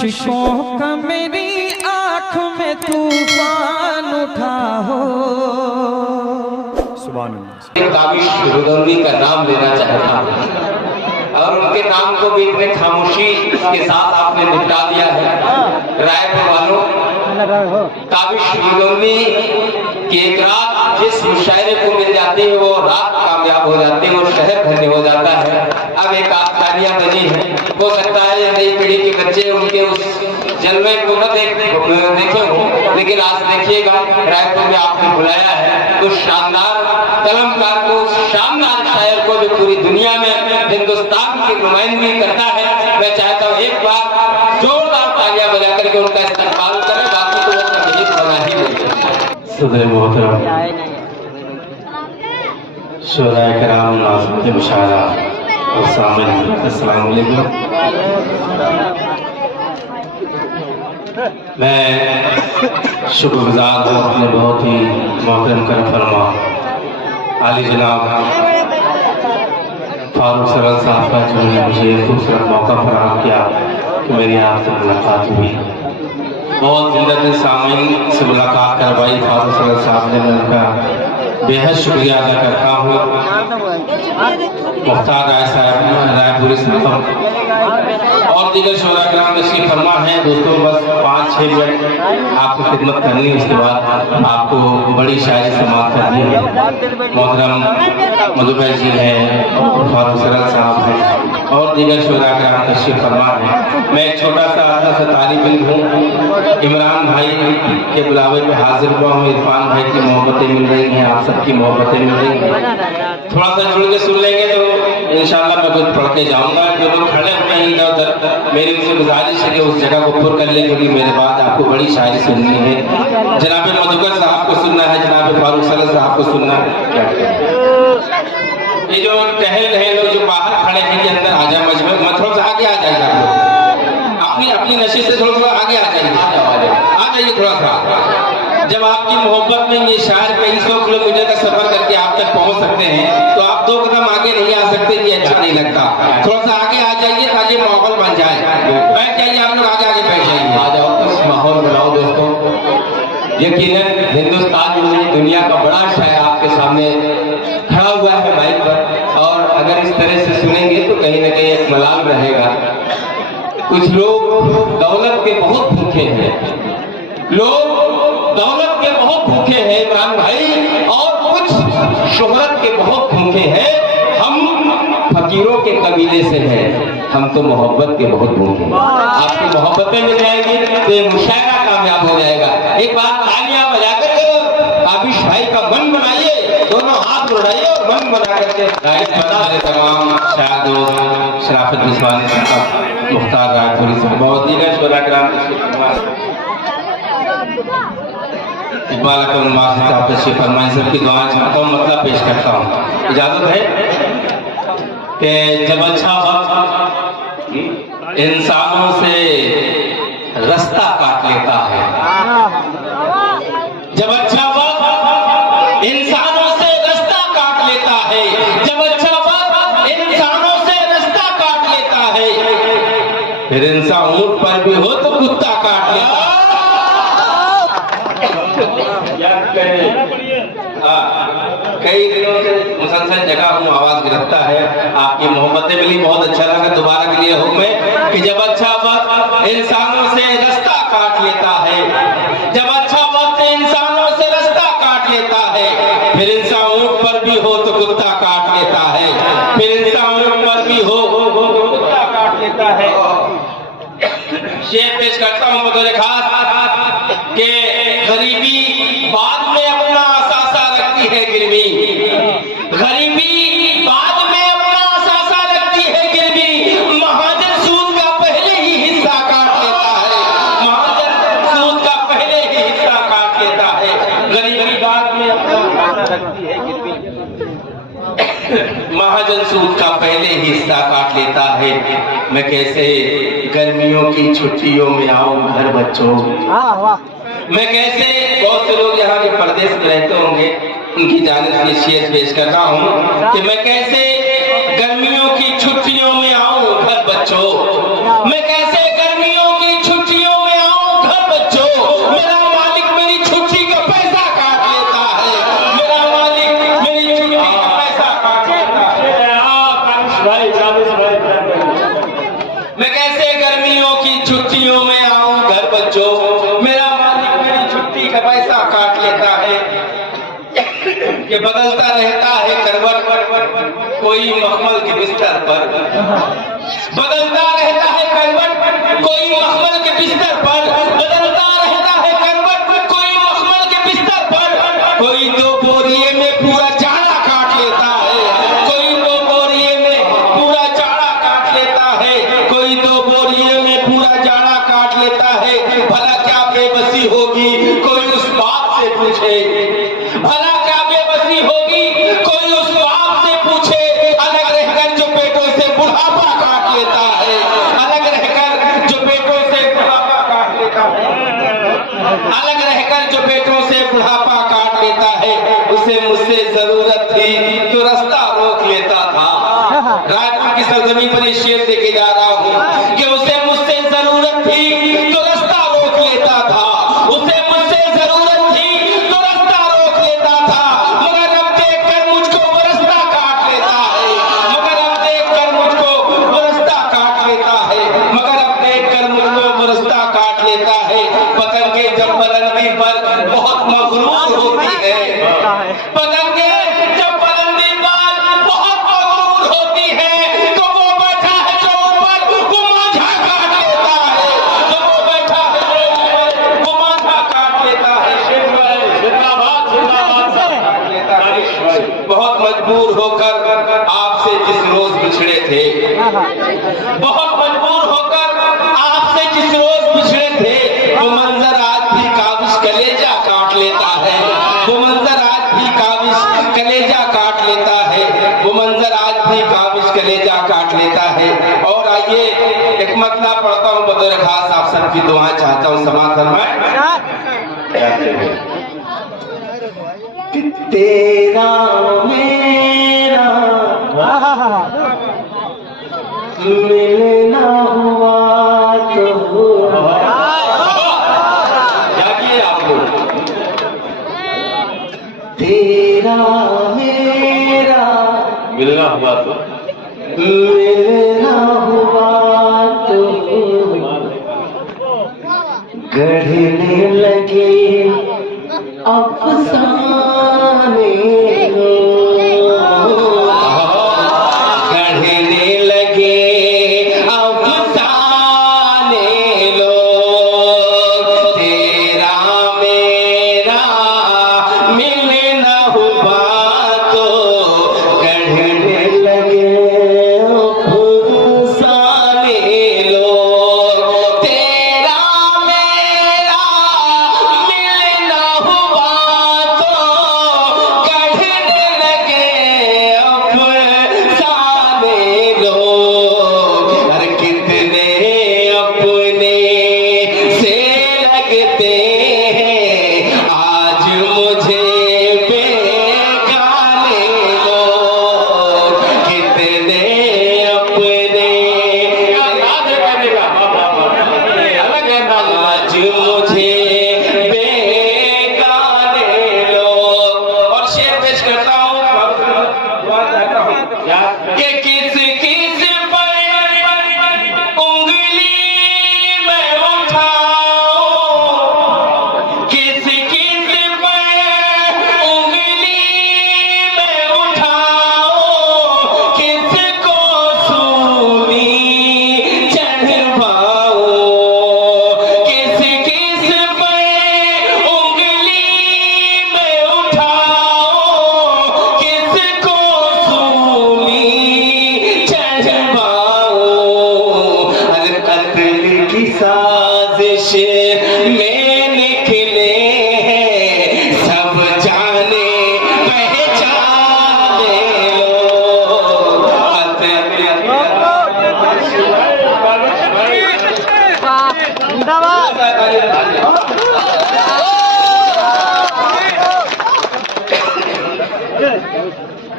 अश्कों का मेरी आँख में तूफान उठा हो। सुभान अल्लाह। काबिश रुदौली का नाम लेना चाहता हूँ और उनके नाम को भी इतने खामोशी के साथ आपने निपटा दिया है। रायपुर वालों, काबिश रुदौली की एक रात जिस मुशायरे को मिल जाती है वो रात कामयाब हो जाती है, वो शहर धन्य हो जाता है। अब एक आबकारियां बनी है, हो सकता है नई पीढ़ी के बच्चे उनके उस जलवे को न देखे हो, लेकिन आज देखिएगा रायपुर में आपने बुलाया है उस शानदार कलमकार को, उस शानदार शायर को जो पूरी दुनिया में हिंदुस्तान की नुमाइंदगी करता है। मैं चाहता हूँ एक बार जोरदार तालियां बजा करके उनका इस्तेमाल करें, बाकी तो वो तकलीफ बना ही नहीं। सदर मोहतरम, शुहदाए किराम, नाज़रीन मुशारा और सामिन, अस्सलाम वालेकुम। मैं शुक्रगुजार हूँ अपने बहुत ही मोहतरम करम फरमा आली जनाब फारूक सरल साहब का, जिन्होंने मुझे खूबसूरत मौका फराहम किया कि मेरी आपसे मुलाकात हुई। बहुत जिंदगी सामीन से मुलाकात करवाई फारूक सरल साहब ने, मैं उनका बेहद शुक्रिया अदा करता हूँ। मुख्तार राय साहब, रायपुरी साहब और दीगर शोराग्राम इसकी फरमा है। दोस्तों बस 5-6 मिनट आपको खिदमत करनी है, उसके बाद आपको बड़ी शायरी समाप्त करनी है। मोहतरम मधुकर जी हैं, फारूक सरल साहब हैं और दीगर शोराग्राम तशरीफ फरमा है। मैं एक छोटा सा तालिब इल्म हूँ, इमरान भाई के बुलावे पे हाजिर हुआ हूँ। इरफान भाई की मोहब्बतें मिल रही हैं, आप सबकी मोहब्बतें मिल रही हैं। थोड़ा सा जुड़ के सुन लेंगे तो इंशाअल्लाह मैं कुछ पढ़ के जाऊंगा। जो लोग खड़े हुए हैं इधर उधर, मेरी उनसे गुजारिश है कि उस जगह को पुर कर ले, क्योंकि मेरे बाद आपको बड़ी शायरी सुननी है। जनाब मधुकर साहब को सुनना है, जनाब फारूक सरल साहब को सुनना है। ये जो टहल रहे लोग जो बाहर खड़े हैं, ये अंदर आ जाए, मजबूर थोड़ा सा आगे आ जाएगा, अपनी अपनी नशे से थोड़ा सा आगे आ जाइए थोड़ा सा। जब आपकी मोहब्बत में ये शायर कई 100 किलोमीटर का सफर करके आप तक पहुंच सकते हैं, तो आप 2 कदम आगे नहीं आ सकते, ये अच्छा नहीं लगता। थोड़ा सा आगे आ जाइए ताकि माहौल बन जाए। बैठ जाइए आप लोग, आगे आगे बैठ जाइए, आ जाओ, कुछ माहौल बनाओ। दोस्तों यकीनन हिंदुस्तान में दुनिया का बड़ा शायर आपके सामने खड़ा हुआ है माइक पर, और अगर इस तरह से सुनेंगे तो कहीं ना कहीं एक मलाल रहेगा। कुछ लोग दौलत के बहुत भूखे हैं, लोग दौलत के बहुत भूखे हैं इमरान भाई, और कुछ शोहरत के बहुत भूखे हैं। हम फकीरों के कबीले से हैं, हम तो मोहब्बत के बहुत भूखे हैं। आपकी मोहब्बतें मिल जाएंगी तो ये मुशायरा कामयाब हो जाएगा। एक बार तालियां बजाकर काबिश भाई का मन बनाइए, दोनों हाथ उड़ाइए और मन बना करके तमाम शायद शराफत बिस्वानी साहब, मुख्तार रायपुरी साहब और दीगर शोराग्राम इकबाल साहब तशरीफ फरमाएं। सबकी दुआएं चाहता हूँ, मतलब पेश करता हूँ। इजाजत है कि जब अच्छा वक्त इंसानों से रास्ता काट लेता है, जब अच्छा वक्त इंसानों से रास्ता काट लेता है, जब अच्छा वक्त इंसानों से रास्ता काट लेता है, फिर इंसान ऊंट पर भी हो तो कुत्ता काट लेता है। कई दिनों से मुसलसल जगह हूँ, आवाज गिरफ्ता है। आपकी मोहब्बतें मिली, बहुत अच्छा लगा। दोबारा के लिए हुक्म है कि जब अच्छा वक्त इंसानों से रास्ता काट लेता है, जब अच्छा वक्त इंसानों से रास्ता काट लेता है, फिर इंसान ऊंट पर भी हो तो कुत्ता काट लेता है, फिर इंसान ऊंट पर भी हो तो कुत्ता काट लेता है। शेर पेश करता हूँ बतौर खास के गरीबी बाद में अपना असासा रखती है गिरवी, गरीबी बाद में अपना असासा रखती है गिरवी, महाजन सूद का पहले ही हिस्सा काट लेता है, महाजन सूद का पहले ही हिस्सा काट लेता है, गरीबी बाद में अपना असासा रखती है गिरवी, महाजन सूद का पहले ही हिस्सा काट लेता है। मैं कैसे गर्मियों की छुट्टियों में आऊं घर बच्चों, मैं कैसे, बहुत से लोग यहाँ के परदेश में रहते होंगे, उनकी जानिब से शेर पेश कर रहा हूँ कि मैं कैसे गर्मियों की छुट्टियों में आऊं घर बच्चों, मैं कैसे गर्मियों की छुट्टियों में आऊं घर बच्चों, मेरा मालिक मेरी छुट्टी का पैसा काट लेता है कि बदलता रहता है करवट, कोई मखमल के बिस्तर पर बदलता रहता है करवट, कोई मखमल के बिस्तर पर बदलता रहता है करवट, कोई मखमल के बिस्तर पर, कोई दो बोरिए में पूरा जाड़ा काट लेता है, कोई दो बोरिए में पूरा जाड़ा काट लेता है, कोई दो बोरिए में पूरा जाड़ा काट लेता है। भला क्या बेबसी होगी कोई उस बाप से पूछे, भला क्या बेबसी होगी कोई उस बाप से पूछे, अलग रहकर जो पेटों से बुढ़ापा काट लेता है, अलग रहकर जो पेटों से बुढ़ापा काट लेता है, अलग रहकर जो पेटों से बुढ़ापा काट लेता है, उसे मुझसे जरूरत थी तो रास्ता रोक लेता था। राजपुर की सरजमी पर ये शेर देके जा रहा हूँ कि उसे मुझसे जरूरत थी तो रास्ता रोक लेता था, उसे मुझसे जरूरत थी तो रास्ता रोक लेता था, मगर अब देखकर मुझको वो रास्ता काट लेता है, मगर अब देखकर मुझको वो रास्ता काट लेता है, मगर अब देखकर मुझको वो रास्ता काट लेता है। पतंगे जब बुलंदी पर बहुत मगरूर होती है, पतंगे जब बुलंदी पर बहुत मगरूर होती है, तो वो बैठा है जो ऊपर वो मांझा काट लेता है, तो वो बैठा है जो ऊपर वो मांझा काट लेता है। जिंदाबाद जिंदाबाद काट लेता है। बहुत मजबूर होकर आपसे जिस रोज बिछड़े थे, बहुत मजबूर होकर आपसे जिस रोज बिछड़े थे, वो मंजर आज भी काबिज कलेजा काट लेता है, वो मंजर आज भी काबिज कलेजा काट लेता है, वो मंजर आज भी काबिज कलेजा काट लेता है। और आइए एक मतला पढ़ता हूँ, बतौर खास आप सबकी दुआएं चाहता हूँ, समाज फरमाएं। तेरा मेरा मिलना हुआ तो जागिए आप लोग। तेरा मेरा मिलना हुआ तो गढ़ने लगे अफसाने, गढ़ने लगे अफसाने लोग, तेरा मेरा मिलना हुआ तो गढ़ने लगे अफसाने लोग, तेरा मेरा मिलना हुआ तो गढ़ने लगे अफसाने लोग। हर कितने अपने से लगते हैं आज मुझे बेगाने लोग, कितने अपने आज मुझे बेगाने लोग। और शेर पेश करता हूँ कि किस किस पर उंगली मैं उठाऊं, किस किस पर उंगली मैं उठाऊं, किसको सूली चढ़वाऊं, किस किस पर उंगली मैं उठाऊं, किसको सूली चढ़वाऊं। कत्ल की साजिश में निकले हैं सब जाने पहचाने लोग,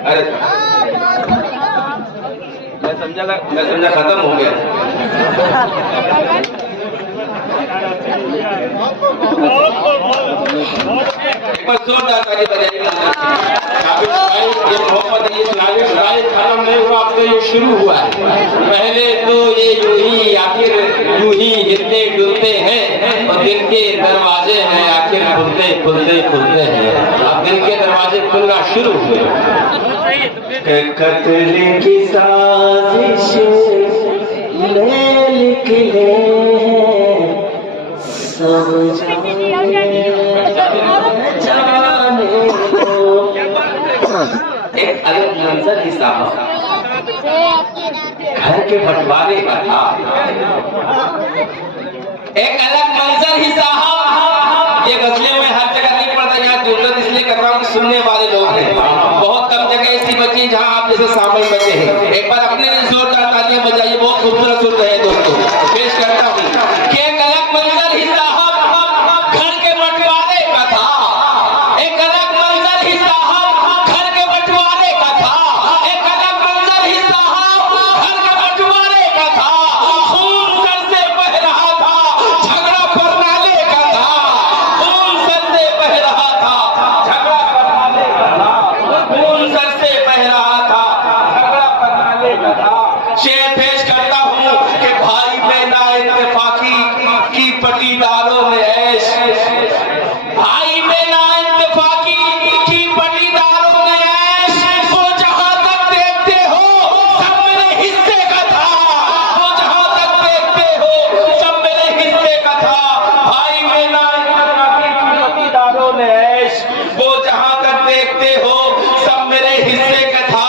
अरे मैं समझा खत्म हो गया। एक बार जोरदार ताली बजाइए। ये मोहम्मद ये खत्म नहीं हुआ, आपको ये शुरू हुआ है। पहले तो ये यूं ही आखिर यूं ही हिलते डुलते हैं और दिल के दरवाजे हैं आखिर खुलते खुलते खुलते हैं। अब दिल के दरवाजे खुलना शुरू हुए। कत्ल की साजिश में निकले सब जाने दो। एक अलग मंजर ही साहब घर के बंटवारे का था। एक अलग मंजर ही साहब। ये गजलें में हर जगह नहीं पड़ता, यहाँ जरूरत इसलिए कर रहा हूँ कि सुनने वाले लोग हैं। बहुत कम जगह ऐसी बची जहाँ आप जैसे सामने बचे हैं। एक बार अपने लिए जोरदार तालियां बजाइए। बहुत खूबसूरत सुन रहे हैं दोस्तों। पेश करता हूँ कि एक अलग मंजर ही साहब घर के बंटवारे का था। एक अलग मंजर ही साहब घर के बंटवारे का था। एक अलग मंजर ही साहब घर के बंटवारे का था। खून सर से बह रहा था, झगड़ा परनाले का था। खून सर से बह रहा था, झगड़ा परनाले का था। खून सर से बह रहा था, झगड़ा परनाले का था। शेर पेश करता हूँ कि भाई में ना इत्तेफाकी की पटीदारों में ऐश। भाई में ना इत्तेफाकी की पटीदारों में ऐश। वो जहां तक देखते हो सब मेरे हिस्से का था। वो जहां तक देखते हो सब मेरे हिस्से का था। भाई में ना इत्तेफाकी की पटीदारों में ऐश। वो जहां तक देखते हो सब मेरे हिस्से का था।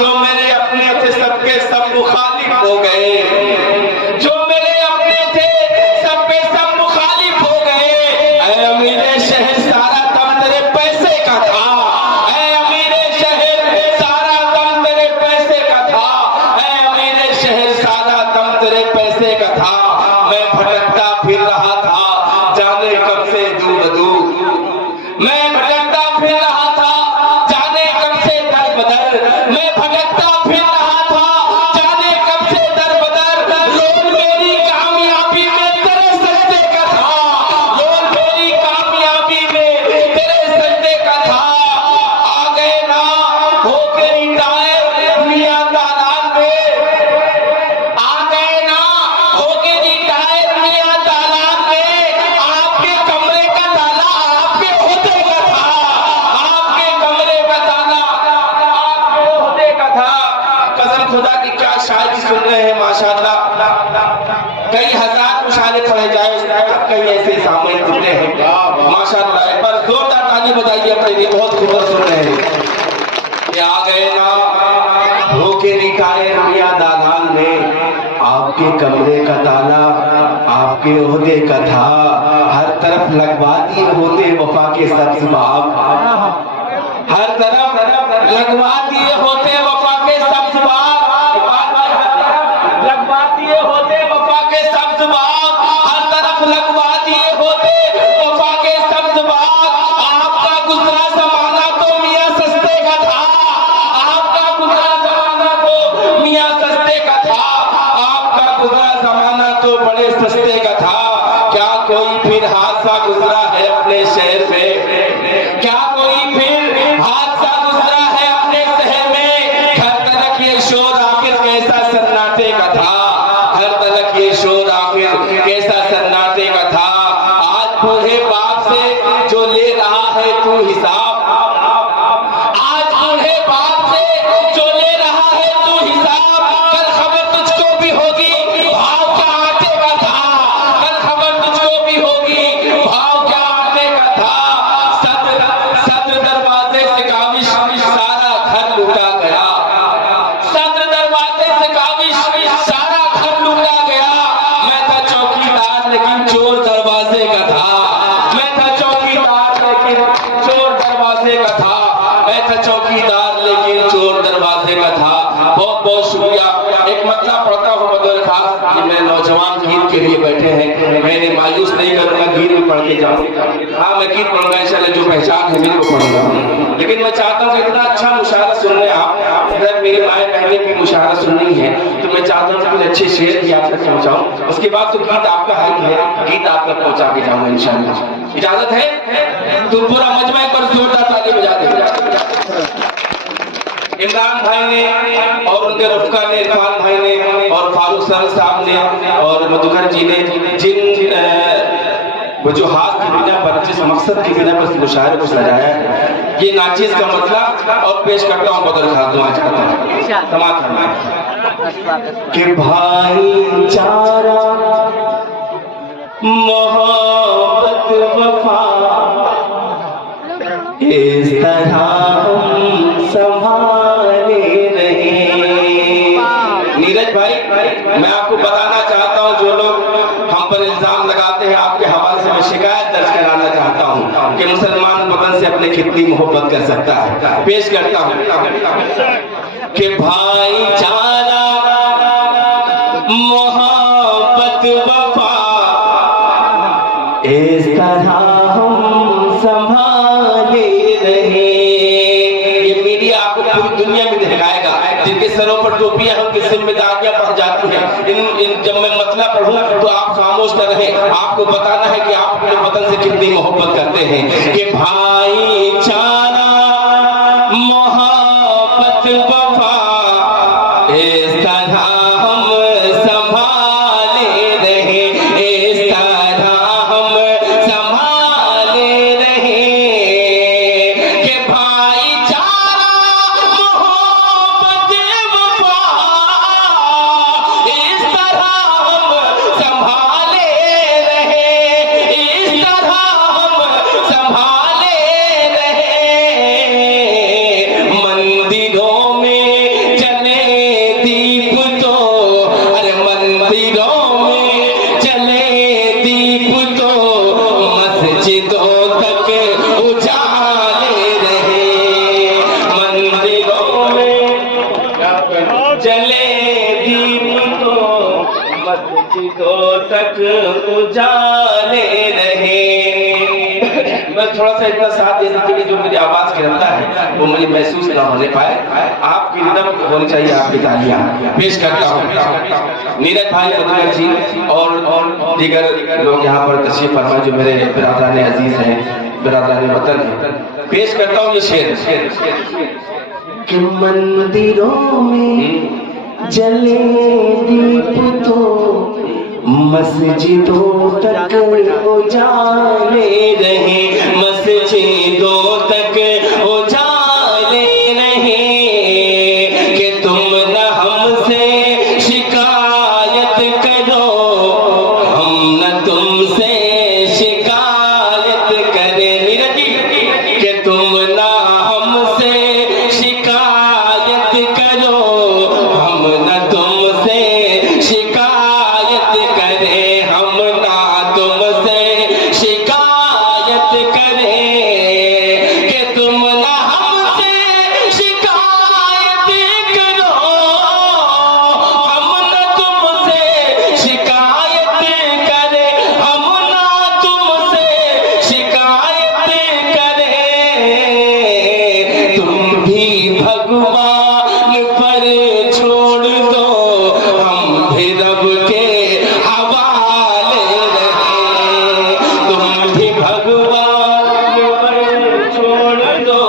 जो मेरे अपने थे सबके सब मुखालिफ हो गए। जो मेरे अपने थे सब पे सब मुखालिफ हो गए। ऐ अमीरे शहर सारा दम तेरे पैसे का था। ऐ अमीरे शहर सारा दम तेरे पैसे का था। ऐ अमीरे शहर सारा दम तेरे पैसे का था। मैं भटकता फिर रहा था जाने कब से दू बदू। मैं भटकता फिर रहा था जाने कब से दर बदर। मैं भटकता फिर रहा था जाने कब से दर बदर। लोग मेरी कामयाबी में तेरे सजदे का था। लोग मेरी कामयाबी में तेरे सजदे का था। आ गए ना होके रिटायर मियां दालान में। आ गए ना होके रिटायर मियां दालान में। आपके कमरे का ताला आपके होते का था। आपके कमरे का ताला आपके होते का था। कसम खुदा की क्या शायरी सुन रहे हैं माशाल्लाह। कई हजार मुशाले पढ़े जाए कई ऐसे सामने गुजरे हैं माशाल्लाह। एक बार जोरदार ताली बजाइए अपने लिए। बहुत खूबसूरत सुन रहे हैं कि आ गए ना होके रिटायर मियां दालान में। आपके कमरे का ताला आपके ओहदे का था। हर तरफ लगवा दिए होते वफा के सब्ज बाग। हर तरफ लगवा दिए होते वफा के सब्ज बाग। लगवा दिए होते वफा के सब्ज बाग। हर तरफ लगवा दिए होते वफा के सब्ज बाग। आपका गुजरा जमाना तो मियां सस्ते का था। आपका गुजरा जमाना तो मियां सस्ते का था। आपका गुजरा जमाना तो बड़े सस्ते का था। क्या कोई फिर हादसा गुजरा है अपने शहर में? क्या कोई फिर हादसा गुजरा है अपने शहर में? घर तक ये शोर आखिर कैसा सन्नाटे का था। हर तरफ ये शोर आखिर कैसा सन्नाटे का था। आज बूढ़े बाप से जो ले रहा है तू हिसाब। आज बूढ़े बाप से जो ले रहा है तू हिसाब। कल खबर तुझको भी होगी भाव क्या आटे का था। कल खबर तुझको भी होगी भाव क्या आटे का था। सद्र दरवाजे से काबिश सारा घर लूटा गया। सद्र दरवाजे से काबिश सारा घर लूटा गया। मैं था चौकीदार लेकिन चोर दरवाजे का था। मैं था चौकीदार लेकिन चोर दरवाजे का था। मैं था चौकीदार लेकिन चोर दरवाजे का था। बहुत बहुत शुक्रिया। एक मतलब पढ़ता हूँ बदल खास कि मैं नौजवान गीत के लिए बैठे हैं। मैंने मायूस नहीं करूंगा, गीत भी पढ़ के जाऊंगा। हाँ मैं गीत पढ़ूंगा इंशाल्लाह। जो पहचान है मेरे को पढ़ूंगा। लेकिन मैं चाहता हूँ इतना अच्छा मुशायरा सुन रहे आप। अगर मेरे माए बहने की मुशायरा सुननी है तो मैं चाहता हूँ कुछ अच्छे शेर भी आप तक पहुँचाऊँ। उसके बाद तो गीत आपका हक है, गीत आप तक पहुँचा के जाऊंगा इंशाल्लाह। इजाजत है तो पूरा मजमा एक बार जोरदार ताली बजा दे। इमरान भाई ने और उनके रुफका ने, इरफान भाई ने और फारूक सर साहब ने और मधुकर जी ने जिन वजूहात की बिना पर, जिस मकसद की बिना पर मुशायरे को सजाया है, ये नाचीज का मतलब और पेश करता हूँ बदल खातून आज करता हूँ कि भाईचारा मोहब्बत वफा इस तरह हम संभाले रहे। नीरज भाई, मैं आपको बताना चाहता हूँ, जो लोग हम पर इल्जाम लगाते हैं, आपके हवाले से मैं शिकायत दर्ज कराना चाहता हूँ कि मुसलमान वतन से अपने कितनी मोहब्बत कर सकता है। पेश करता हूँ कि भाईचारा मोहब्बत वफा इस तरह हम संभाले रहे। ये मीडिया आपको पूरी दुनिया में दिखाएगा, जिनके सरों पर टोपियां हम की जिम्मेदारियां पड़ जाती हैं। इन जब मैं मतलब पढ़ूं तो आप खामोश न रहें, आपको बताना है कि आप अपने वतन से कितनी मोहब्बत करते हैं। कि भाईचारा मोहब्बत वफा इस तरह हम संभाले रहे, इस तरह हम संभाले रहे। कि भाईचारा मोहब्बत वफा इस तरह हम संभाले रहे, इस तरह हम संभाले रहे। मंदिरों में चले दीप तो, अरे मंदिरों में चले दीप तो मस्जिदों तक उजाले रहे। मंदिरों में चले दीप तो मस्जिदों तक उजाले रहे। मैं थोड़ा सा इतना साथ दे दीजिए कि जो मेरी आवाज गिरता है वो मुझे महसूस ना होने पाए। आपकी रिदम होनी चाहिए, आपकी तालियां पेश करता हूँ। नीरज भाई, मधुकर जी और दीगर लोग यहाँ पर तशरीफ फरमा जो मेरे बिरादरान अजीज हैं, बिरादरान वतन हैं। पेश करता हूँ ये शेर कि मंदिरों में जले दीप तो मस्जिदों तक उजाले रहे, मस्जिदों तक उजाले रहे। कि तुम न हमसे शिकायत करो, हम न तुमसे शिकायत करें। नीरज जी, कि तुम न हमसे शिकायत करो, हम न तुमसे शिकायत करें, हम ना तुमसे शिकायत करें। कि तुम ना हमसे शिकायत करो, हम ना तुमसे शिकायत करें, हम ना तुमसे शिकायत करें। तुम भी भगवान पर छोड़ दो, हम भी रब के हवाले रहे। तुम भी भगवान पर छोड़ दो।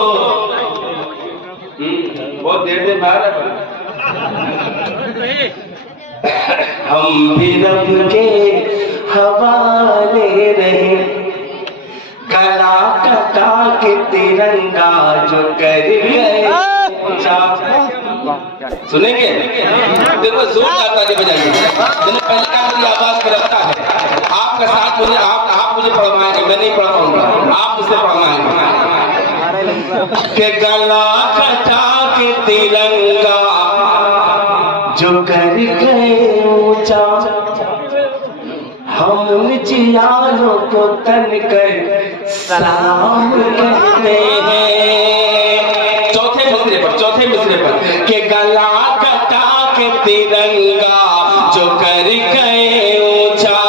बहुत देर से बाहर हम भी रब के हवाले रहे। गला कटा के तिरंगा जो कर गए। सुनेंगे? देखो जोर आता नहीं बजाइए। मैंने पहले कहा मेरी आवाज में रखता है। आपका साथ मुझे आप मुझे पढ़वाएंगे, मैं नहीं पढ़ पाऊंगा, आप मुझसे पढ़वाएंगे। कि गला कटा के तिरंगा जो कर गए ऊंचा, हम उन जियालों को तन कर सलाम कहते हैं। चौथे मिसरे पर कि गला कटा के तिरंगा जो कर गए ऊंचा,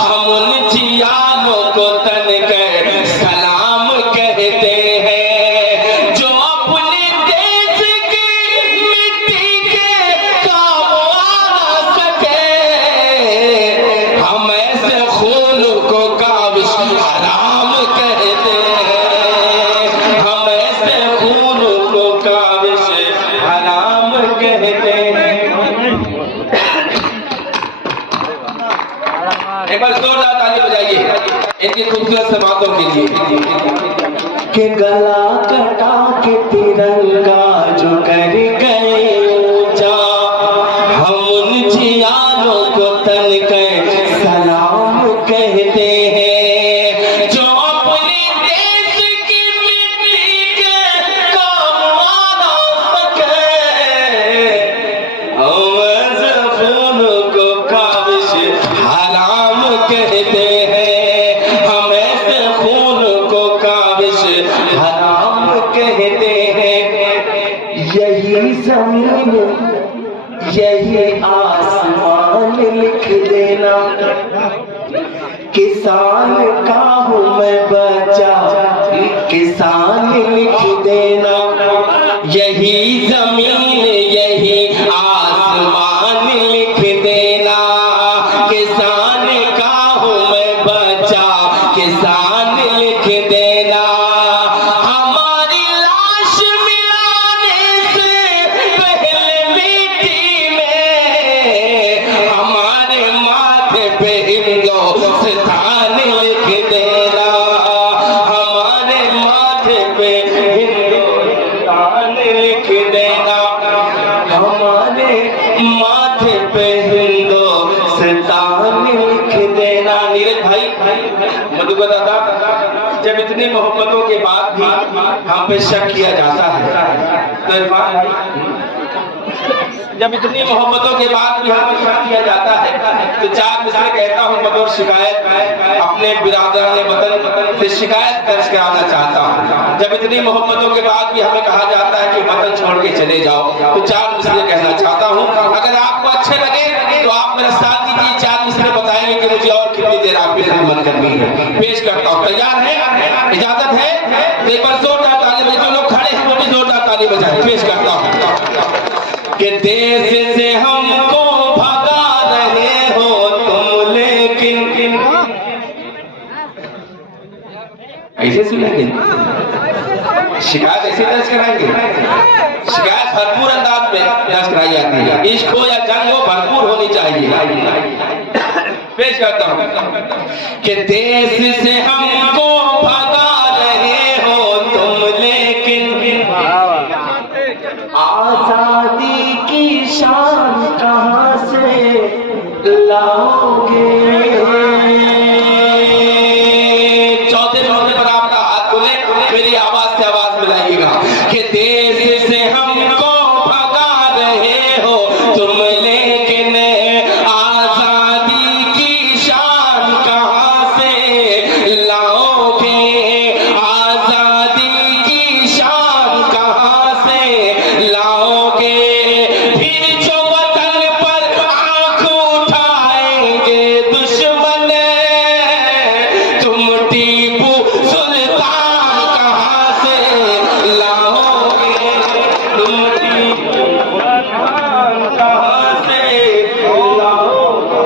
हम उन जियालों को तन कर सलाम कहते हैं। जो अपने देश की मिट्टी के काम आ सके, हम ऐसे खून को काबिज हराम कहते हैं। हम ऐसे खून को काबिज एक बार जोरदार ताली बजाइए इनकी खूबसूरत से बातों के लिए। के गला कटा के तिरंगा जो कर गए ऊंचा, हम उन जियानों को तन कर सलाम कहते हैं, जो अपने देश की मिट्टी के काम आना सके। हम ज़बान को काबिश हराम कहते हैं, हम ऐसे खून को काबिश हराम कहते हैं। यही जमीन यही आसमान लिख देना, किसान का हूँ मैं बच्चा, किसान लिख देना। यही जमीन यही आसमान लिख देना, किसान का हूँ मैं बच्चा, किसान लिख देना। हमारी लाश मिलाने से पहले मिट्टी में हमारे माथे पे हिंदुस्तान लिख देना, हमारे माथे पे हिंदुस्तान लिख देना, हमारे माथे पे हिंदुस्तान लिख देना। नीरज भाई, मधुकर दादा, जब इतनी मोहब्बतों के बाद भी हम पे शक किया जाता है, तो इरफान भाई, जब इतनी मोहब्बतों के बाद भी हमें शक किया जाता है, तो चार मिसरे कहता हूँ बतौर शिकायत अपने बिरादराने वतन से शिकायत दर्ज कराना चाहता हूँ। जब इतनी मोहब्बतों के बाद भी हमें कहा जाता है कि वतन छोड़ के चले जाओ, तो चार मिसरे कहना चाहता हूँ। अगर आपको अच्छे लगे तो आप मेरा साथ दीजिए, चार मिसरे बताएंगे कि मुझे और कितनी देर आपके खिदमत करनी है। पेश करता हूँ, तैयार है, इजाजत है? तो एक बार जोरदार ताली बजाएं, जो लोग खड़े हैं वो भी जोरदार ताली बजाएं। पेश करता हूँ कि देश से हमको भगा रहे हो तुम, लेकिन ऐसे सुनेंगे, शिकायत ऐसे दर्ज कराएंगे। शिकायत भरपूर अंदाज में दर्ज कराई जाती है, इश्क हो या जंग हो भरपूर होनी चाहिए। पेश करता हूँ कि देश से हमको भगा रहे हो तुम, लेकिन आजादी की शान कहाँ से लाओगे। चौथे नंबर पर आपका हाथ बोले, मेरी आवाज से आवाज मिलाइएगा कि देश से हमको भगा रहे हो तुम, लेकिन आजादी की शान कहाँ से लाओगे। आजादी की शान कहाँ से लाओगे। फिर जो वतन पर आंख उठाएंगे दुश्मन, तुम टीपू सुल्तान कहाँ से लाओगे। तुम टीपू सुल्तान कहाँ से लाओगे।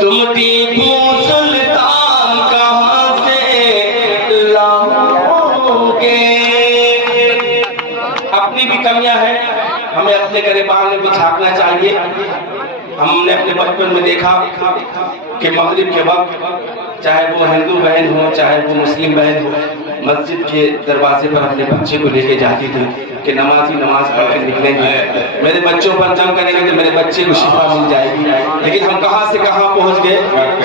तुम टीपू सुल्तान कहाँ से लाओगे। अपनी भी कमियां हैं, हमें अपने गिरबान में भी झांकना चाहिए। हमने अपने बचपन में देखा कि मगरिब के वक्त चाहे वो हिंदू बहन हो चाहे वो मुस्लिम बहन हो, मस्जिद के दरवाजे पर अपने बच्चे को लेके जाती थी कि नमाजी नमाज पढ़ के निकलेंगे, मेरे बच्चों पर जंग करेंगे तो मेरे बच्चे को शिफा मिल जाएगी। लेकिन हम कहाँ से कहाँ पहुँच गए,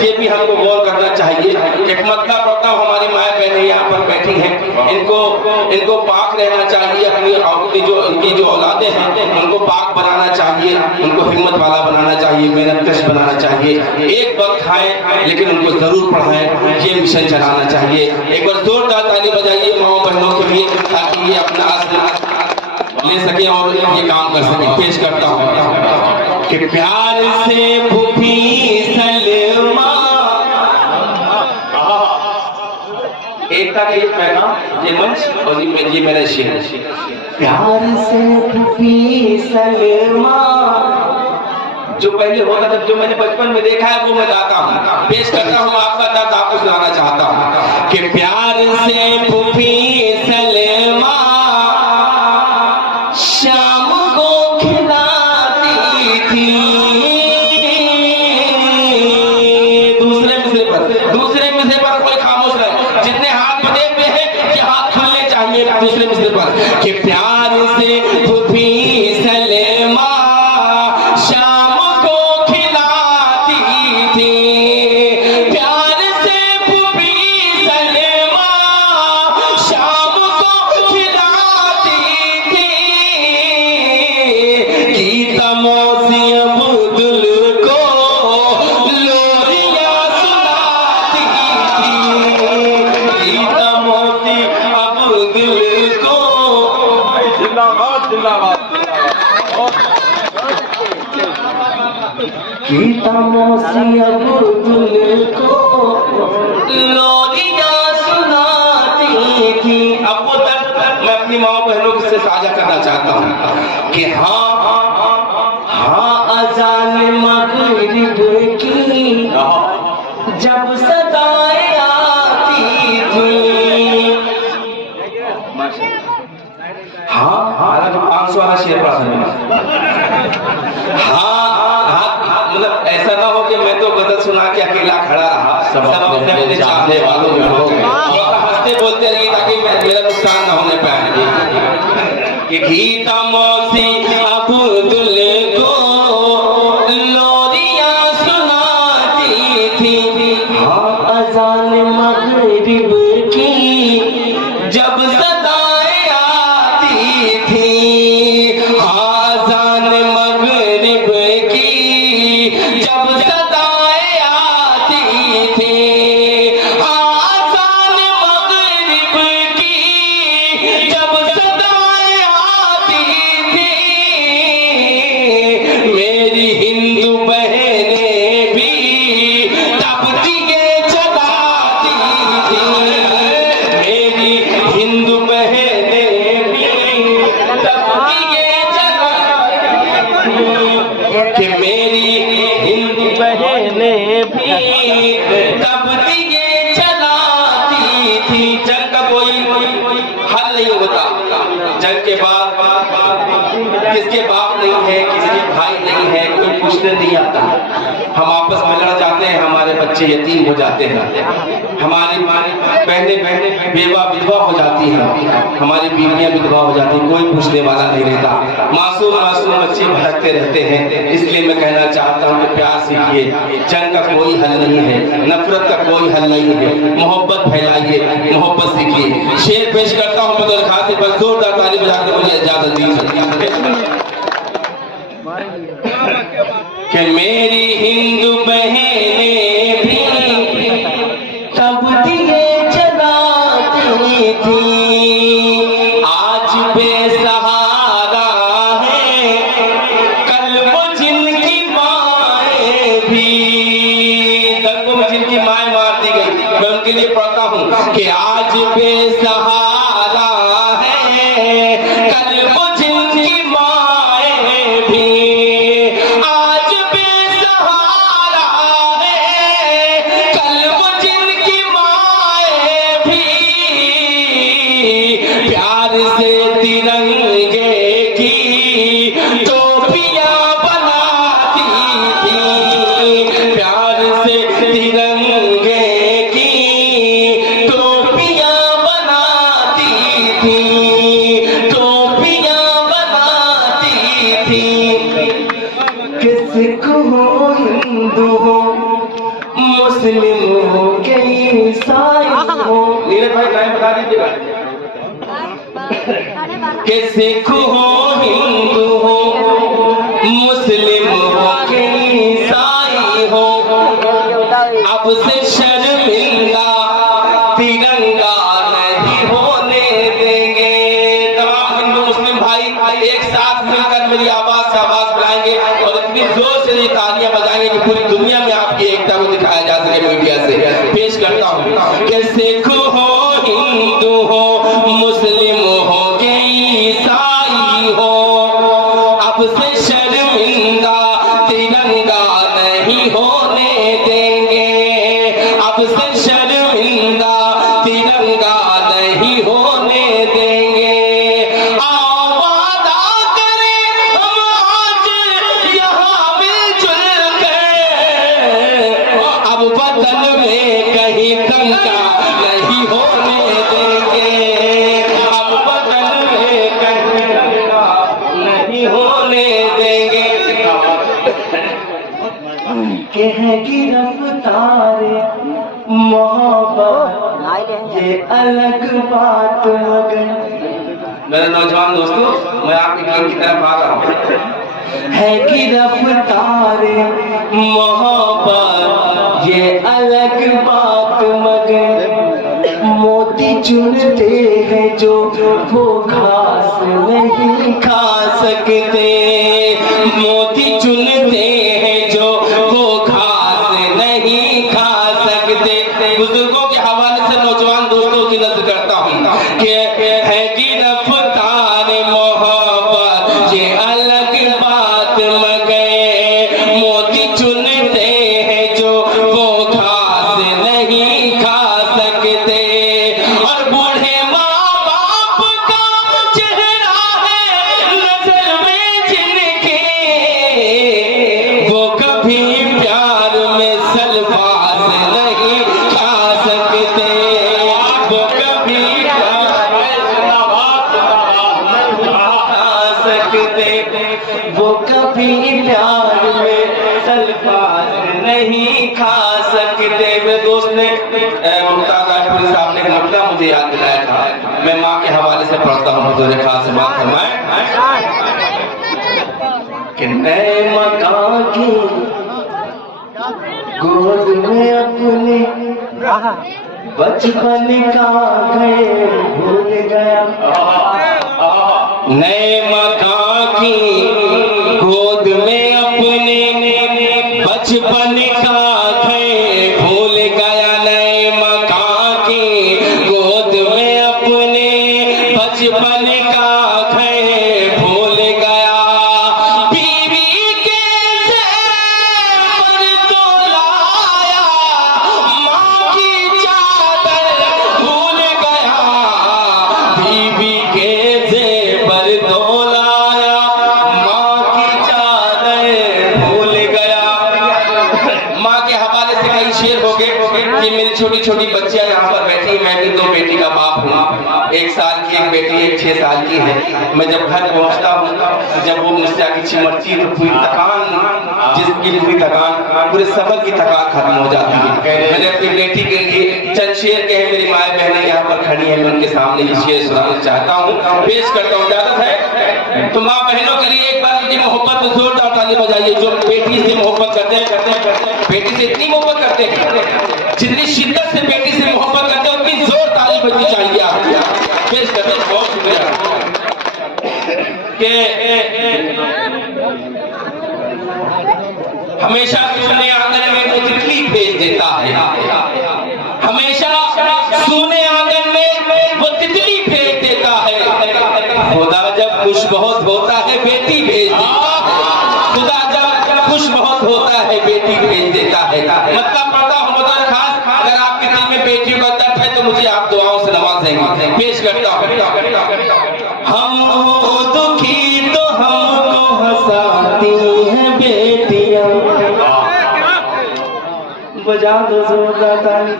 ये भी हमको गौर करना चाहिए। एक मतलब पड़ता हमारी माँ बहनें यहाँ पर बैठी हैं, इनको पाक रहना चाहिए। अपनी जो इनकी जो औलादे हैं उनको पाक बनाना चाहिए, उनको हिम्मत वाला बनाना चाहिए, मेहनतकश बनाना चाहिए। एक वक्त खाएं लेकिन उनको जरूर पढ़ाएं, ये मिशन चलाना चाहिए। एक बार जोरदार ताली बजाइए माओ बहनों के लिए, ताकि ये अपना असर ले सके और ये काम कर सके। पेश करता हूँ कि प्यार से फूफी सलमा, एकता के पैगाम, ये मंच और ये मेरा शेर। प्यार से फूफी सलमा, जो पहले होता था, जो मैंने बचपन में देखा है वो मैं गाता हूँ। पेश करता हूँ आपका दर्द आपको सुनाना चाहता हूँ कि प्यार से फूफी सलमा शाम को खिलाती थी, कि प्यार से फूफी सलेमा शाम को खिलाती थी, प्यार से फूफी सलेमा शाम को खिलाती थी, गीता मौसी अब्दुल को लोरियां सुनाती थी, गीता मौसी अब्दुल को जिंदाबाद जिंदाबाद। गीता मौसी अब्दुल को लोरियां सुनाती थी। अब वो तक मैं अपनी माँ बहनों से साझा करना चाहता हूँ कि हाँ अज़ान मगरिब की जब सदाएं आती थी, हाँ 500 वाला शेर पढ़ा मतलब ऐसा ना हो कि मैं तो गजल सुना के अकेला खड़ा रहा, सब अपने अपने चाहने वालों में हो गए, हंसते बोलते रहिए ताकि मेरा नुकसान ना होने पाए। कि गीता मौसी अब्दुल को लोरियां सुनाती थी, हाँ अज़ान मगरिब की जब सदाएं आती थी, हाँ अज़ान मगरिब की जब सदाएं आती थी, हाँ अज़ान मगरिब की जब सदाएं आती थी, मेरी हिंदू बहनें भी तब दिए जलाती थी, मेरी हिंदू बहनें भी तब दिए जलाती थी, कि मेरी हिंदू बहनें भी तब दिए जलाती थी। जंग का कोई हल नहीं होता, जंग के बाद किसके बाप नहीं है, किसके भाई नहीं है, कोई पूछने नहीं आता, हम आपस में लड़ जाते हैं, हमारे बच्चे यतीम हो जाते हैं, हमारी बहनें बेवा विधवा हो जाती हैं, हमारी बीवियां विधवा हो जाती हैं, कोई पूछने वाला नहीं रहता, मासूम बच्चे भटकते रहते हैं। इसलिए मैं कहना चाहता हूँ कि प्यार सीखिए, जंग का कोई हल नहीं है, नफरत का कोई हल नहीं है, मोहब्बत फैलाइए, मोहब्बत सीखिए। शेर पेश करता हूँ बदौर खातिर, बस जोरदार ताली बजाकर मुझे इजाजत दीजिए कि मेरी हिंदू बहनें भी तब दिए जलाती थी, आज बेसहारा है कल वो जिनकी माएं भी, कल वो जिनकी माएं मार दी गई, मैं उनके लिए पढ़ता हूँ कि आज बेसहारा है कल वो जिनकी माएं भी, आज बेसहारा है कल वो जिनकी माएं भी, प्यार से तिरंगे की टोपियां बनाती थी, प्यार से तिरंगे की टोपियां बनाती थी, टोपियां बनाती थी। कि सिख हो हिंदू हो मुस्लिम हो के ईसाई हो, नीरज भाई टाइम बता दीजिएगा, कि सिख हो हिंदू हो मुस्लिम हो के ईसाई हो, अब से शर्मिंदा तिरंगा नहीं होने देंगे। तमाम हिंदू मुस्लिम भाई एक साथ मिलकर मेरी आवाज से आवाज बुलाएंगे और इतनी जोर से ये तालियां बजाएंगे कि पूरी दुनिया में आपकी एकता को दिखाया जा सके। मीडिया से पेश करता हूँ कि सिख हो हिंदू हो मुस्लिम हो के ईसाई हो, अब से शर्मिंदा तिरंगा नहीं होने देंगे, अब से शर्मिंदा तिरंगा नहीं होने देंगे। वादा करें हम आज यहाँ मिलजुल कर, अब वतन में कहीं दंगा नहीं होने देंगे, अब वतन में तारे मोहब्बत ये अलग बात मगर। मेरे नौजवान दोस्तों, मैं आपके काम की तरफ आ रहा हूँ। है गिरफ्तारे मोहब्बत ये अलग बात मगर, मोती चुनते हैं जो वो घास नहीं खा सकते, मोती चुनते हैं जो वो घास नहीं खा सकते। बुजुर्गों के हवाले से नौजवान दोस्तों की नजर करता हूँ कि है गिरफ्तार मोहब्बत ये अलग बात मगर, मोती चुनते हैं जो वो घास नहीं खा सकते। और बूढ़े माँ बाप का चेहरा है नजर में जिनके, वो कभी प्यार में सल्फास नहीं खा सकते, वो कभी प्यार में खा सकते, वो कभी प्यार में सल्फास नहीं खा सकते। मेरे दोस्त ने मुमताज राजपुरी साहब ने एक मुझे याद दिलाया था, मैं माँ के हवाले से पढ़ता हूँ, हुजूर खास बात फरमाए कि नए मकान की गोद में अपने बचपन का घर भूल गया, नए मकान की गोद में अपने बचपन का घर भूल गया, नए मकान की गोद में अपने बचपन का घर भूल गया। बीवी के जेवर तो लाया, माँ की चादर भूल गया, बीवी के जेवर तो लाया, माँ की चादर भूल गया। माँ के हवाले से कई शेर हो गए कि मेरी छोटी छोटी बच्चियां यहाँ पर बैठी, मैं भी 2 बेटी का बाप हूँ, 1 साल की एक बेटी, 1 6 साल की है। मैं जब घर पहुँचता हूँ, जब वो मुझसे आगे चिमटती तो पूरी थकान, जिसकी पूरी थकान, पूरे सफर की थकान खत्म हो जाती है। मैंने अपनी बेटी के लिए चंद शेर कहे, मेरी माए बहनें यहाँ पर खड़ी है, मैं उनके सामने ये शेर सुनाना चाहता हूँ, पेश करता हूँ। इजाजत है तो माँ बहनों के लिए एक बार उनकी मोहब्बत में जोरदार ताली बजाइए, जो बेटी से मोहब्बत करते हैं, बेटी से इतनी मोहब्बत करते हैं, जितनी शिद्दत से बेटी से मोहब्बत करते हैं, उतनी जोर ताली बजनी चाहिए। आप पेश करते हैं, बहुत शुक्रिया। हमेशा सोने आंगन में वो तितली भेज देता है, हमेशा सोने आंगन में वो तितली भेज देता है, खुदा जब खुश बहुत होता है बेटी भेज देता है, खुदा जब खुश बहुत होता है बेटी भेज देता है। मतलब पढ़ता हूँ मदर खास, अगर आपके दिल में बेटियों का दर्द है तो मुझे आप दुआओं से नवाजेंगे। पेश करता हूँ, हम हो दुखी तो हमको हंसाती हैं बेटियां, बजा दो जोरदार ताली।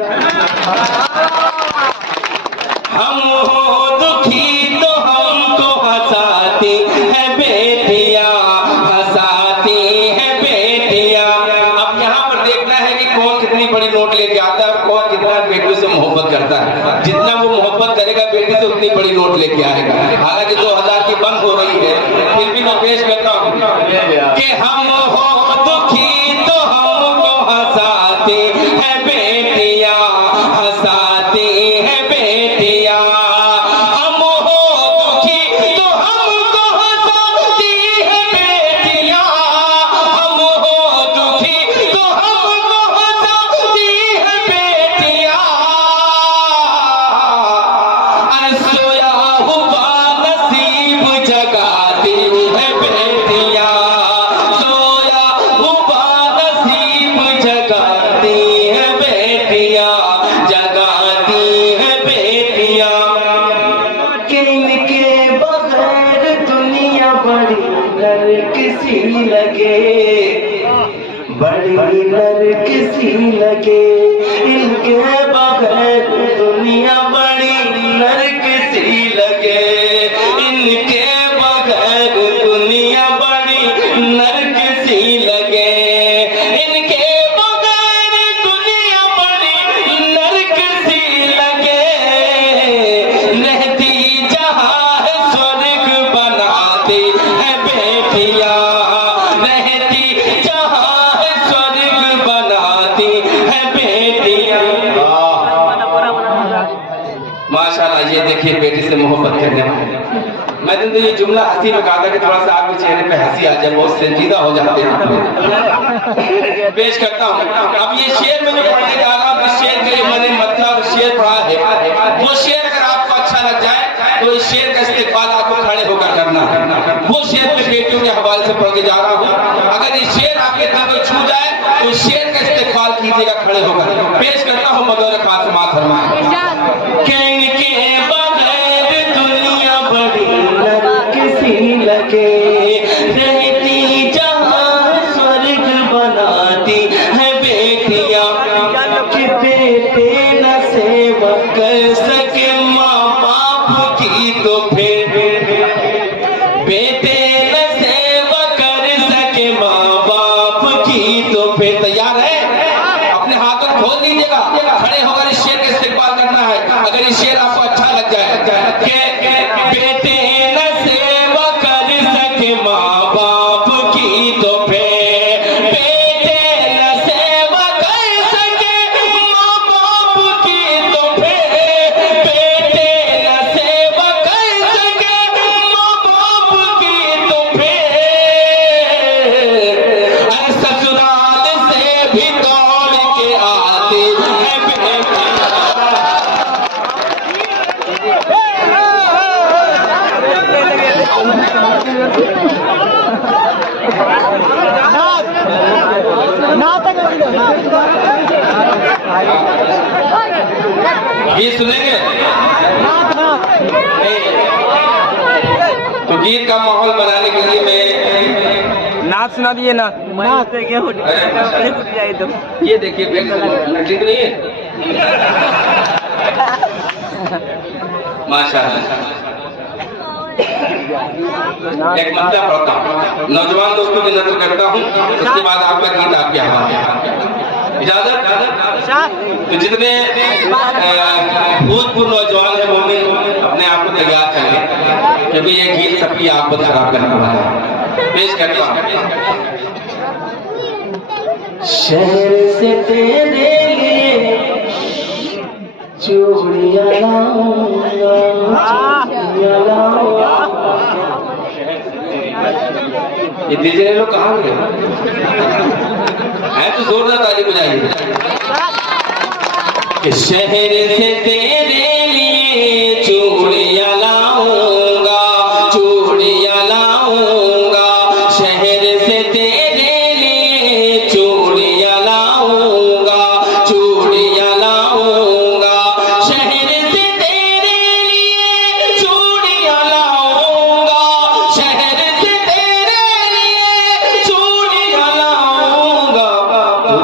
हम हो दुखी तो हमको हंसाती हैं बेटियां, हंसाती हैं बेटियां। अब यहाँ पर देखना है कि कौन कितनी बड़ी नोट लेके आता है, कौन कितना बेटी से मोहब्बत करता है। जितना वो मोहब्बत करेगा बेटी से उतनी बड़ी नोट लेके आएगा। हालांकि 2000 की बंद हो रही है, फिर भी मैं पेश करता हूँ कि हम हो दुखी तो हमको हंसाती हैं बेटियां, हंसाती हैं बेटियां। हम हो दुखी तो हमको हंसाती हैं बेटियां, हम हो दुखी तो हमको हंसाती हैं बेटियां। सोया हुआ नसीब जगाती है बेटियां, सोया हुआ नसीब जगाती है बेटियां, जगाती है बेटियां। किनके बगैर दुनिया बड़ी नरक सी लगे, बड़ी नरक सी लगे, इनके बगैर दुनिया बड़ी नरक सी लगे, इनके बगैर दुनिया बड़ी नरक सी लगे, इनके बगैर दुनिया माशाल्लाह, ये देखिए बेटी से मोहब्बत करने वाले। मैंने तो ये जुमला हंसी में कहा था कि थोड़ा सा आपके चेहरे पे हंसी आ जाए, बहुत संजीदा हो जाते हैं। पेश करता हूँ। अब ये शेर में जो पढ़ने जा रहा हूँ, शेर के लिए मैंने मतलब शेर पढ़ा है। वो शेर अगर आपको अच्छा लग जाए तो इस शेर का इस्तेमाल आपको खड़े होकर करना है। वो शेर में बेटियों के हवाले से पढ़ के जा रहा हूँ। अगर ये शेर आपके दिल को छू जाए तो इस शेर का इस्तेमाल कीजिएगा खड़े होकर। पेश करता हूँ बदौर खास माँ फरमाए। लगे रहती जहाँ स्वर्ग बनाती है बेटियां, कि बेटे न सेवा कर सके माँ बाप की तो फिर बेटे न सेवा कर सके माँ बाप की तो फिर। तैयार है? अपने हाथों को खोल लीजिएगा, खड़े होकर इस शेर का इस्तेमाल करना है। अगर ये शेर आपको अच्छा लग जाए कि बेटे माँ बाप की तो फिर बेटे न सेवा कर सके माँ बाप की तो फिर बेटे न सेवा कर सके माँ बाप की तो फिर ससुराल से भी दौड़ के आते हैं बेटे। गीत सुनेंगे? तो गीत का माहौल बनाने के लिए मैं नाच सुना दिए ना। ये देखिए ठीक नहीं है? माशाअल्लाह। एक मंत्र पढ़ता हूँ, नौजवान दोस्तों की नजर करता हूँ, उसके बाद आपका गीत आपके हवाले। इजाजत? तो जितने भूतपूर्व नौजवान है वो भी अपने आप को तैयार करें, क्योंकि ये गीत सबकी आंख को खराब करने वाला है। पेश करता हूँ। शहर से तेरे लिए चूड़ियां लाऊंगा। ये डीजे लोग कहाँ गए हैं? तो जोरदार ताली बजाइए। शहर से तेरे लिए चूड़ियां लाऊंगा, चूड़ियां लाऊंगा। शहर से तेरे लिए चूड़ियां लाऊंगा, चूड़ियां लाऊंगा। शहर से तेरे लिए चूड़ियां लाऊंगा, शहर से तेरे लिए चूड़ियां लाऊंगा।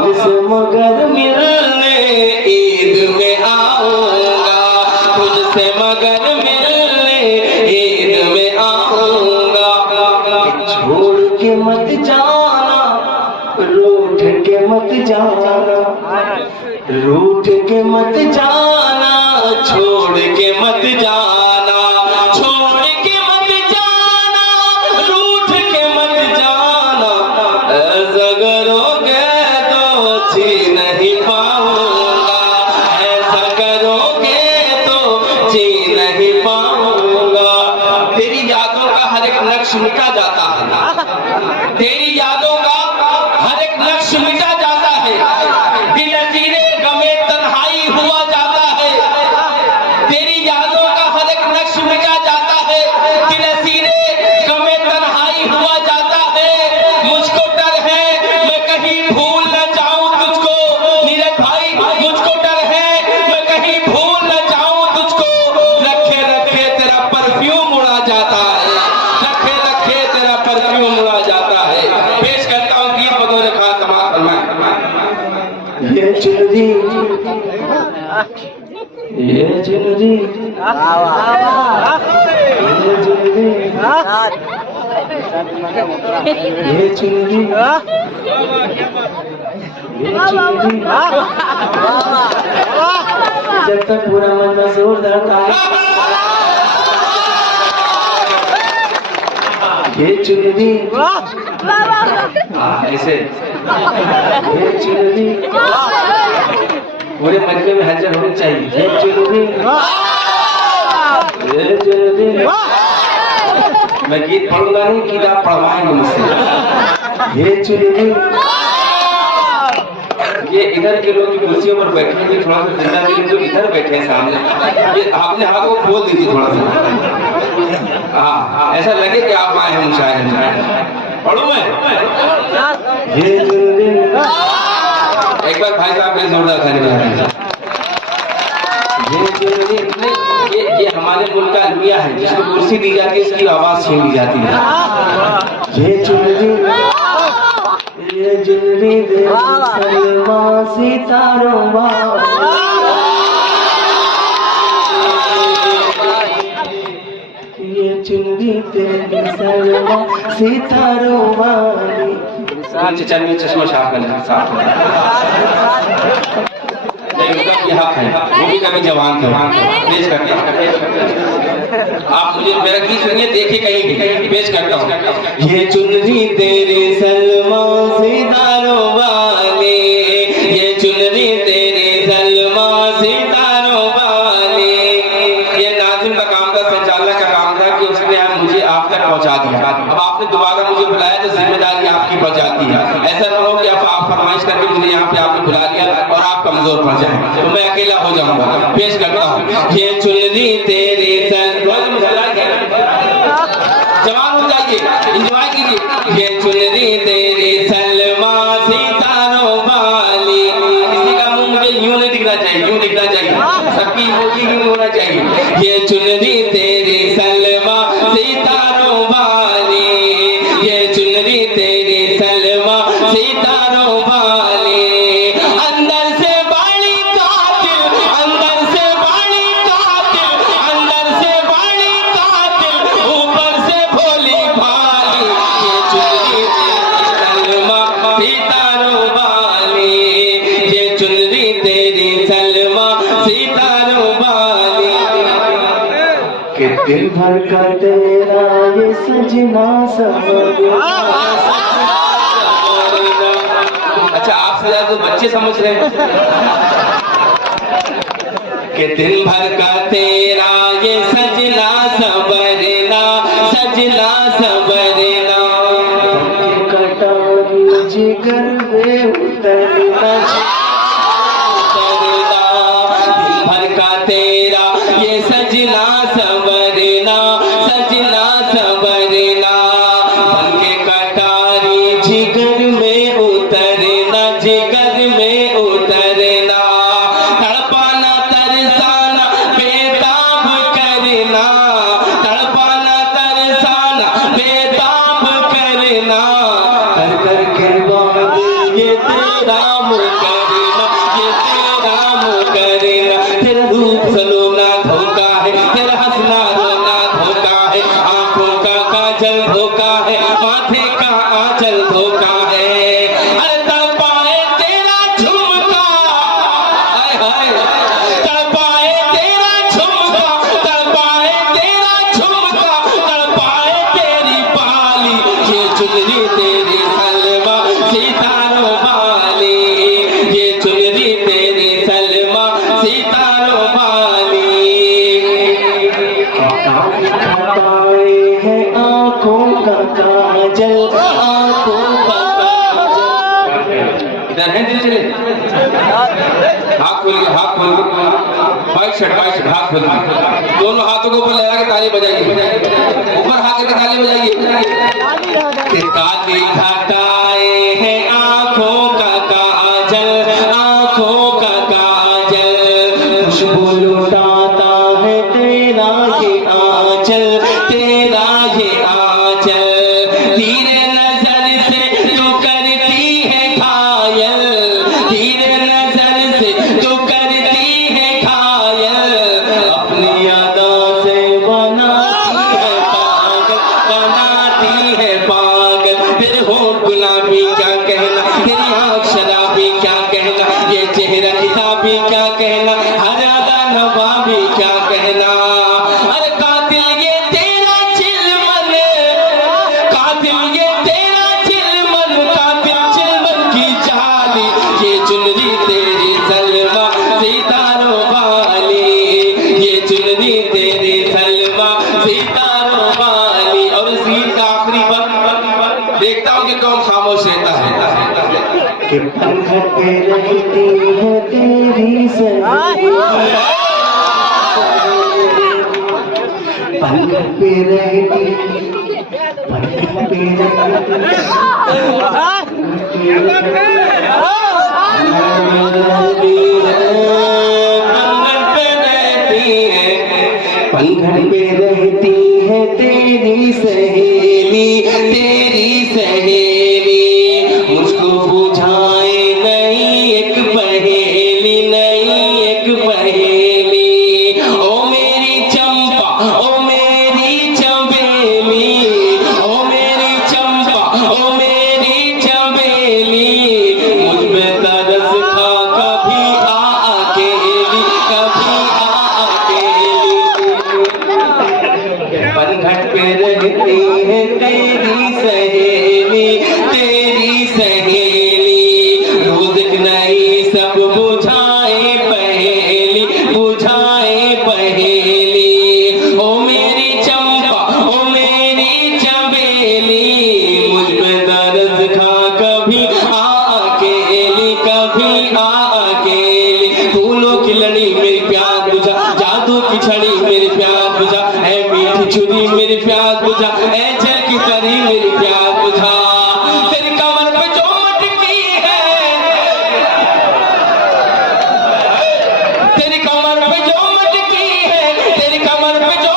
तुझसे मगर मिलने ईद में आऊंगा, तुझसे मगर मिलने ईद में आऊंगा। छोड़ के मत जाना, रूठ के मत जाना, रूठ के मत जाना, छोड़ के मत जाना, छोड़ के मत जाना, रूठ के मत जाना। ऐसा करोगे तो जी नहीं पाऊंगा, ऐसा करोगे तो जी नहीं पाऊंगा। तेरी यादों का हर एक नक्श मिटा जाता है, तेरी यादों का हर एक नक्श मिटा जाता है। दिल अजीरे गमे तन्हाई हुआ जाता है, तेरी यादों का हर एक नक्श मिटा जाता है। दिल अजीरे गमे तन्हाई हुआ जाता है। मुझको डर है मैं कहीं भूल न जाऊं तुझको, नीरज भाई मुझको डर है मैं कहीं भूल न जाऊं तुझको। रखे रखे तेरा परफ्यूम उड़ा जाता है, रखे रखे तेरा परफ्यूम उड़ा जाता है। पेश करता हूँ गीत बतौर खास समाज फरमाए। ये चुनरी, ये चुनरी, ये चुनरी, ये चुनरी, जब तक पूरा मन में जोरदार ताली। ये चुनरी, ऐसे ये चुनरी, पूरे मजमे में हलचल होनी चाहिए। ये चुनरी मैं गीत पढ़ूंगा नहीं, गीत आप पढ़वाएंगे मुझसे। ये चुनरी, ये इधर के लोग कुर्सियों पर बैठे हैं, थोड़ा सा जिंदा दिल जो इधर बैठे हैं सामने, ये आपने हाथ को खोल दीजिए थोड़ा सा। हाँ, ऐसा लगे कि आप आए हैं मुशायरे में। पढ़ूं मैं? ये चुनरी, एक बार भाई साहब के जोरदार ताली बजाएं। ये हमारे मुल्क का अलमिया है, जिसको कुर्सी दी जाती है इसकी आवाज छीन ली जाती है। ये चुनरी, ये चुनरी दे सलमा सितारों वाली, ये चुनरी तेरी सलमा सितारों वाली। चलिए चश्मा साफ कर लें, साफ ये हक है, वो भी कभी जवान थे। पेश करके आप मुझे मेरा गीत सुनिए, देखिए कहीं पेश करता हूँ। ये चुनरी तेरे सलमा सितारों वाले, ये चुनरी तेरे सलमा सितारों वाले। ये नाज़िम का काम था, संचालक का काम था कि उसने मुझे आप तक पहुँचा दिया। अब आपने दोबारा मुझे बुलाया तो जिम्मेदारी आपकी बढ़ जाती है। ऐसा न हो कि आप फरमाइश करके मुझे यहाँ पे आपने बुला लिया और आप कमजोर पड़ जाए तो मैं अकेला हो जाऊंगा। पेश करता हूँ। ये चुनरी तेरे जवान हो जाइए, एंजॉय कीजिए। ये चुनरी तेरे सलमा सितारों वाली। किसी का मुंह मुझे यूं नहीं दिखना चाहिए, यूं दिखना चाहिए, सबकी मुझे यूं होना चाहिए। ये चुनरी तेरे सलमा सितारों वाली, ये चुनरी तेरे सलमा सितारों वाली। अंदर से बड़ी कातिल, अंदर से बड़ी कातिल, अंदर से बड़ी कातिल, ऊपर से भोली भाली। ये चुनरी तेरी सलमा सितारों वाली, ये चुनरी तेरी सलमा सितारों वाली। कि दिल भर का तेरा ये सजना सवरना। अच्छा, आपसे ज्यादा तो बच्चे समझ रहे हैं कि दिन भर का तेरा ये सजना सवरना, सजना सवरना। कटारी जिगर में उतरना, उतरना। दिन भर का तेरा ये सजना सवरना, सजना सवरना। बनके कटारी जिगर में उतरना, जिगर में उतरना। तड़पाना तरसाना बेताब करना, तड़पाना तरसाना बेताब करना। कर कर के बाद ये तेरा मुकरना, ये तेरा मुकरना। तेरा रूप सलोना धोखा है, तेरा हंसना रोना धोखा है। आंखों का काजल धोखा है, माथे का आंचल धोखा है। अरे तड़पाए तेरा झुमका, हाय हाय, तड़पाए तेरा झुमका, तड़पाए तेरा झुमका, तड़पाए तेरी बाली। ये चुनरी तेरी सलमा सितारों वाली, ये चुनरी तेरी सलमा सितारों वाली। खटाए है आंखों का काजल, आंखों का काजल। इधर है दिल चले, हाथ खोल के, हाथ खोल के, बाइक शर्ट हाथ खोल के, दोनों हाथों को ऊपर लगा के ताली बजाइए, ऊपर हाथ करके ताली बजाइए। ताली घटाए है आंखों का काजल, आंखों का काजल। खुशबू लुटाता है तेरा ये आंचल, तेरा ये आंचल। धीरे नजर से तू करती है घायल, धीरे नजर से तू करती है घायल। अपनी यादों से बनाती है पागल, बनाती है पागल। तेरे होंठ गुलाबी क्या कहना, तेरी आँख शराबी क्या कहना, ये चेहरा किताबी क्या कहना, हर अदा नवाबी क्या कहना। अरे कातिल ये तेरा चिलमन, कातिल ये तेरा चिलमन, कातिल चिलमन की चाली। ये चुनरी तेरी सलमा पलक पे रहती पलक पे पलक पे रहती है तेरी सहेली मुझको बुझाए नहीं एक पहेली ओ मेरी चंपा ओ मेरी चंबेली ओ मेरी चंपा ओ मेरी चंबेली मुझ पे तरस खा कभी आ अकेली पनघट पे रहती है तेरी सहेली रोज नहीं सब बुझाए पहेली ओ मेरी चंपा ओ मेरी चंबेली मुझ पे दर्द खा कभी आ अकेली फूलों की लड़ी मेरी प्यास बुझा जादू की छड़ी मेरी प्यास बुझा ऐ मीठी छुरी मेरी प्यास बुझा ऐ जल की परी मेरी प्यास बुझा तेरी कमर पे जो मटकी है तेरी कमर पे जो